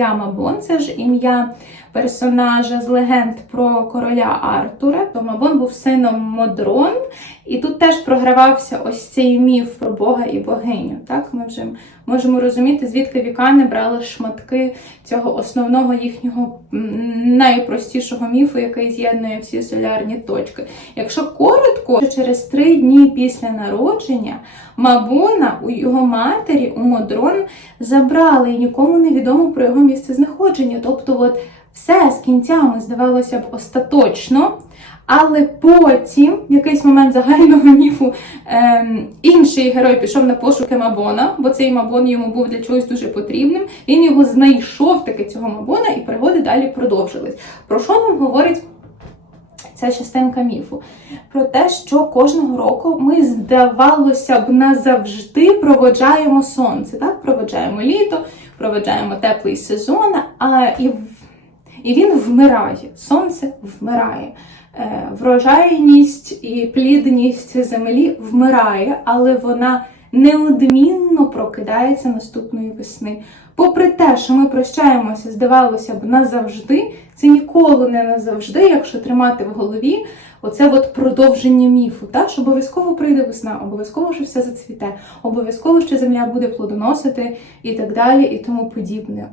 ім'я Мабон, це ж ім'я персонажа з легенд про короля Артура. То Мабон був сином Модрон, і тут теж програвався ось цей міф про Бога і богиню. Так, ми вже можемо розуміти, звідки вікани брали шматки цього основного їхнього найпростішого міфу, який з'єднує всі солярні точки. Якщо коротко, через три дні після народження Мабона у його матері, у Модрон, забрали і нікому не відомо про його місце знаходження. Тобто, от все з кінцями здавалося б остаточно. Але потім, в якийсь момент загального міфу, ем, інший герой пішов на пошуки Мабона, бо цей Мабон йому був для чогось дуже потрібним. Він його знайшов таки цього Мабона, і пригоди далі продовжились. Про що нам говорить ця частинка міфу? Про те, що кожного року ми, здавалося б, назавжди проводжаємо сонце. Так? Проводжаємо літо, проводжаємо теплий сезон, а і, і він вмирає. Сонце вмирає. Е, Врожайність і плідність землі вмирає, але вона неодмінно прокидається наступної весни. Попри те, що ми прощаємося, здавалося б, назавжди, це ніколи не назавжди, якщо тримати в голові оце от продовження міфу, та? що обов'язково прийде весна, обов'язково що все зацвіте, обов'язково що земля буде плодоносити і так далі, і тому подібне.